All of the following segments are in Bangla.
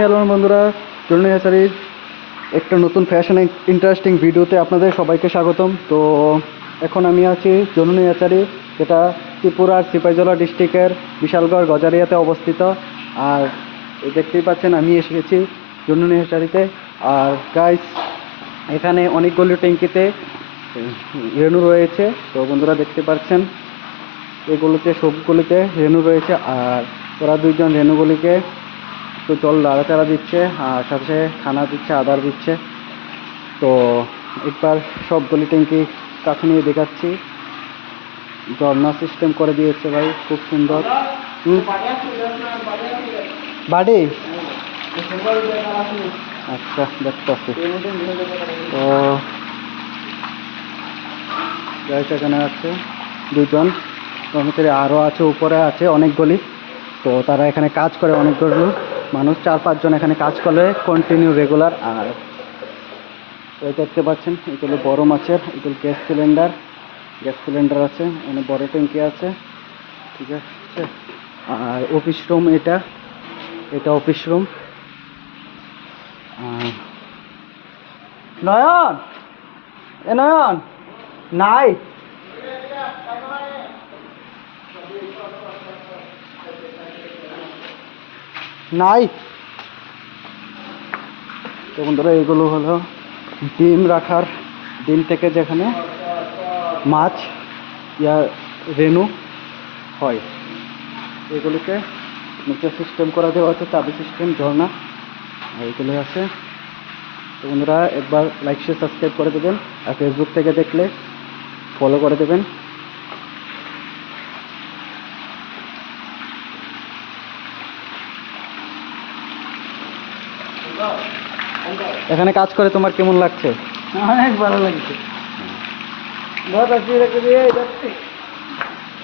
হ্যালো বন্ধুরা। চলুন হেসারির একটা নতুন ফ্যাশন ইন্টারেস্টিং ভিডিওতে আপনাদের সবাইকে স্বাগতম। তো এখন আমি আছি জনুনি হেসারি যেটা ত্রিপুরার সিপাইজলা ডিস্ট্রিক্টের বিশালগড় গজারিয়াতে অবস্থিত। আর দেখতেই পাচ্ছেন, আমি এসে গেছি জনুনি হেসারিতে আর গাইস এখানে অনেকগুলো ট্যাঙ্কিতে রেনু রয়েছে। তো বন্ধুরা দেখতে পাচ্ছেন, এগুলোতে সবগুলিতে রেনু রয়েছে। আর ওরা দুইজন রেনুগুলিকে একটু জল নাড়াচাড়া দিচ্ছে, আর সাথে খানা দিচ্ছে, আদার দিচ্ছে। তো একবার সবগুলি ট্যাঙ্কি কাছে নিয়ে দেখাচ্ছি। ঝর্ণা সিস্টেম করে দিয়েছে ভাই, খুব সুন্দর। বাড়ি? আচ্ছা দেখতে পাচ্ছি তো এখানে আছে দুজন। কর্মচারী আরও আছে, উপরে আছে অনেকগুলি তো তারা এখানে কাজ করে অনেকগুলো মানুষ চার পাঁচজন এখানে কাজ করে কন্টিনিউ রেগুলার আর ওই দেখতে পাচ্ছেন এগুলো বড় মাছের এগুলো গ্যাস সিলিন্ডার গ্যাস সিলিন্ডার আছে, এখানে বড় ট্যাঙ্কি আছে, ঠিক আছে? আর অফিস রুম এটা এটা অফিস রুম নয়ন, এ নয়ন নাই নাই। তো বন্ধুরা, এগুলো হলো ডিম রাখার ডিম থেকে যেখানে মাছ ইয়া রেনু হয়, এগুলিকে নিচে সিস্টেম করা দেওয়া আছে চাবি সিস্টেম ঝর্ণা এগুলো আছে। তো বন্ধুরা, একবার লাইক শেয়ার সাবস্ক্রাইব করে দেবেন, আর ফেসবুক থেকে দেখলে ফলো করে দেবেন। এখানে কাজ করে তোমার কেমন লাগছে অনেক ভালো লাগছে बहुत अच्छी लग रही है इधर से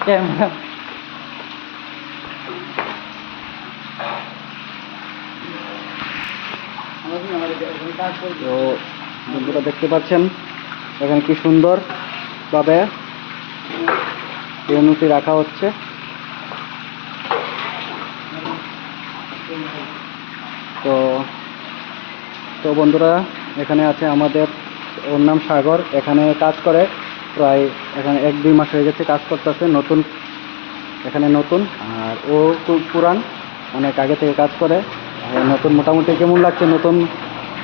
कैमरा তো বন্ধুরা দেখতে পাচ্ছেন এখানে কি সুন্দর ভাবে রেনুটি রাখা হচ্ছে তো তো বন্ধুরা এখানে আছে আমাদের ওর নাম সাগর এখানে কাজ করে প্রায় এখানে এক দুই মাস হয়ে গেছে কাজ করতেছে নতুন এখানে নতুন আর ও খুব পুরান অনেক আগে থেকে কাজ করে আর নতুন মোটামুটি কেমন লাগছে নতুন?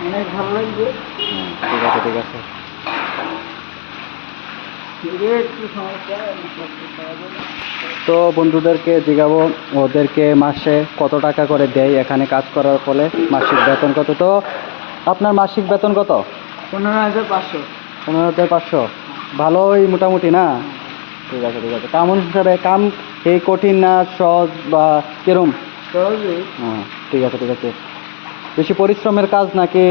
অনেক ভালো লাগছে। ঠিক আছে ঠিক আছে। তো বন্ধুদেরকে জিগাবো ওদেরকে মাসে কত টাকা করে দেয় এখানে কাজ করার ফলে মাসিক বেতন কত? তো আপনার মাসিক বেতন কত? পনেরো হাজার পাঁচশো। পনেরো হাজার পাঁচশো। ভালোই মোটামুটি না? ঠিক আছে ঠিক আছে। কেমন হিসাবে কাম এই কঠিন না সহজ বা কিরম? সহজেই। হ্যাঁ ঠিক আছে ঠিক আছে। বেশি পরিশ্রমের কাজ নাকি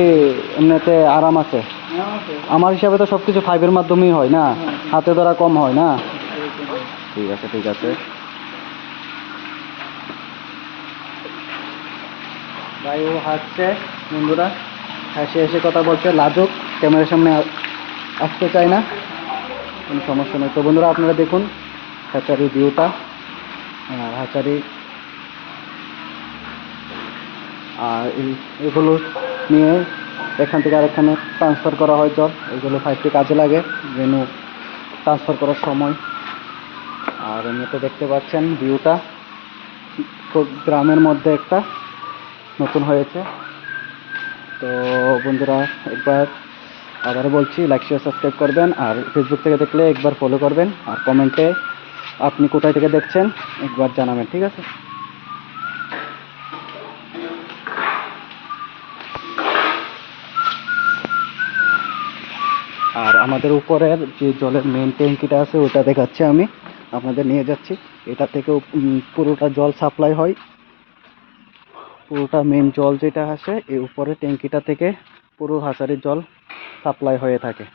এমনিতে আরাম আছে? আমার হিসাবে তো সব কিছু ফাইভের মাধ্যমেই হয় না? হাতে ধরা কম হয় না? ঠিক আছে ঠিক আছে। ভাই ও হাসছে বন্ধুরা। হাসি হাসি কথা বলছে, লাজুক, ক্যামেরার সামনে আসতে চায় না। কোনো সমস্যা নেই। তো বন্ধুরা, আপনারা দেখুন হ্যাচারি ভিউটা। আর হ্যাচারি আর এগুলো নিয়ে এখান থেকে আরেকখানে ট্রান্সফার করা হয় জল। এগুলো ফাইভটি কাজে লাগে রেনু ট্রান্সফার করার সময়। আর এমনিতে দেখতে পাচ্ছেন ভিউটা গ্রামের মধ্যে একটা নতুন হয়েছে। তো বন্ধুরা একবার আবার বলছি লাইক শেয়ার সাবস্ক্রাইব করবেন আর ফেসবুক থেকে দেখলে একবার ফলো করবেন আর কমেন্টে আপনি কোথায় থেকে দেখছেন একবার জানাবেন ঠিক আছে? আর আমাদের উপরের যে জলের মেন ট্যাঙ্কিটা আছে ওটা দেখাচ্ছি আমি আপনাদের নিয়ে যাচ্ছি। এটা থেকে উম, পুরোটা জল সাপ্লাই হয়। পুরোটা মেন জল যেটা আসে এই উপরে ট্যাঙ্কিটা থেকে পুরো হাসারির জল সাপ্লাই হয়ে থাকে।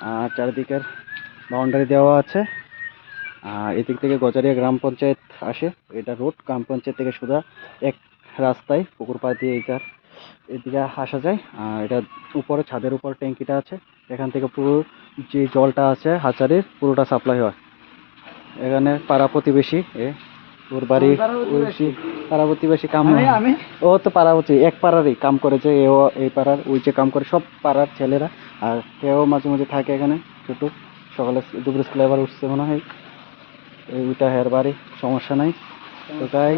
আর চারিদিকের বাউন্ডারি দেওয়া আছে। আর এদিক থেকে গজারিয়া গ্রাম পঞ্চায়েত আসে। এটা রোড গ্রাম পঞ্চায়েত থেকে সোজা এক রাস্তায় পুকুর পা দিয়ে এইটার এদিকে আসা যায়। আর এটা উপরে, ছাদের উপর ট্যাঙ্কিটা আছে। এখান থেকে পুরো যে জলটা আছে হাজারের পুরোটা সাপ্লাই হয়। এখানে পাড়া প্রতিবেশী এ ওর বাড়ি পাড়া ওই প্রতিবেশী। কাম ও তো পাড়া এক পাড়ারই কাম করেছে এও এই পাড়ার ওই যে কাম করে সব পাড়ার ছেলেরা। আর কেউ মাঝে মাঝে থাকে এখানে ছোট। সকালে দুপুরে স্কুলে আবার উঠছে মনে হয়। এই ওইটা হের বাড়ি সমস্যা নাই। তো তাই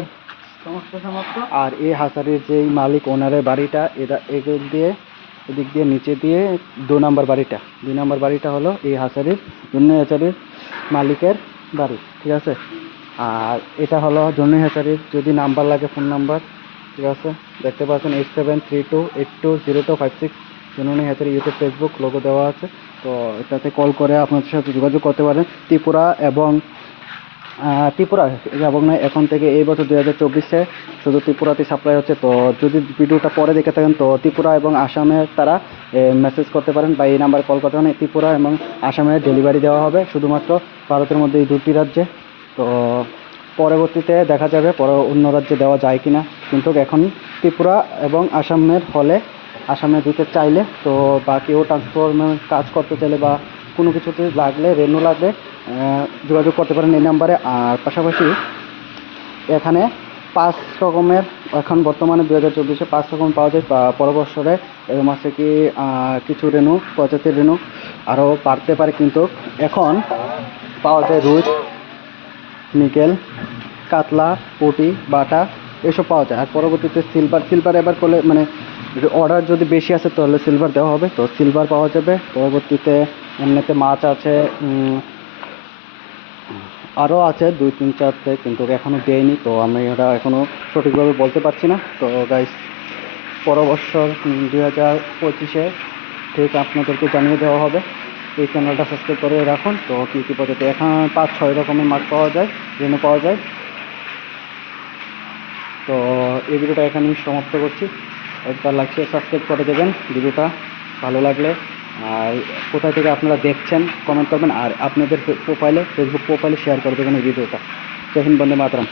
আর এই হাসারির যেই মালিক ওনারের বাড়িটা এরা এদিক দিয়ে এদিক দিয়ে নিচে দিয়ে দু নম্বর বাড়িটা। দুই নম্বর বাড়িটা হলো এই হাসারির জন্য হাসারির মালিকের বাড়ি। ঠিক আছে? আর এটা হলো জন্যই হাসারির, যদি নাম্বার লাগে ফোন নাম্বার, ঠিক আছে? দেখতে পাচ্ছেন eight seven three two eight two zero two five six জন্যই হাসারি ইউটিউব ফেসবুক লোগো দেওয়া আছে। তো এটাতে কল করে আপনাদের সাথে যোগাযোগ করতে পারেন। ত্রিপুরা এবং ত্রিপুরা এবং না এখন থেকে এই বছর দুই হাজার চব্বিশে শুধু ত্রিপুরাতে সাপ্লাই হচ্ছে। তো যদি ভিডিওটা পরে দেখে থাকেন, তো ত্রিপুরা এবং আসামের তারা মেসেজ করতে পারেন বা এই নাম্বারে কল করতে পারেন। ত্রিপুরা এবং আসামের ডেলিভারি দেওয়া হবে। শুধুমাত্র ভারতের মধ্যে এই দুটি রাজ্যে। তো পরবর্তীতে দেখা যাবে পরে অন্য রাজ্যে দেওয়া যায় কি না কিন্তু এখন ত্রিপুরা এবং আসামের হলে আসামে দিতে চাইলে তো বা কেউ ট্রান্সফরমের কাজ করতে চাইলে বা কোনো কিছুতে লাগলে, রেনু লাগলে যোগাযোগ করতে পারেন এই নাম্বারে। আর পাশাপাশি এখানে পাঁচ রকমের, এখন বর্তমানে দু হাজার চব্বিশে পাঁচ রকম পাওয়া যায়। পর বছরে এই মাসে কি কিছু রেনু, প্রজাতির রেনু আরও বাড়তে পারে। কিন্তু এখন পাওয়া যায় রুই নিকেল, কাতলা, পুঁটি, বাটা এসব পাওয়া যায়। আর পরবর্তীতে সিলভার সিলভার এবার করলে মানে অর্ডার যদি বেশি আসে তাহলে সিলভার দেওয়া হবে। তো সিলভার পাওয়া যাবে। পরবর্তীতে এমনিতে মাছ আছে আরও আছে, দুই তিন চারটে, কিন্তু এখনও দেয়নি। তো আমি এটা এখনও সঠিকভাবে বলতে পারছি না। তো গাইস পর বছর দুই হাজার পঁচিশে ঠিক আপনাদেরকে জানিয়ে দেওয়া হবে। এই চ্যানেলটা সাবস্ক্রাইব করে রাখুন। তো কী কী পদ্ধতি? এখন পাঁচ, ছয় রকমের মাছ পাওয়া যায় রেনু পাওয়া যায়। তো এই ভিডিওটা এখানেই সমাপ্ত করছি। একবার লাগছে সাবস্ক্রাইব করে দেবেন। ভিডিওটা ভালো লাগলে। আর কোথা থেকে আপনারা দেখছেন কমেন্ট করবেন। আর আপনাদের প্রোফাইলে ফেসবুক প্রোফাইলে শেয়ার করে দেবেন এই ভিডিওটা। জয় হিন্দ, বন্দে মাতরম।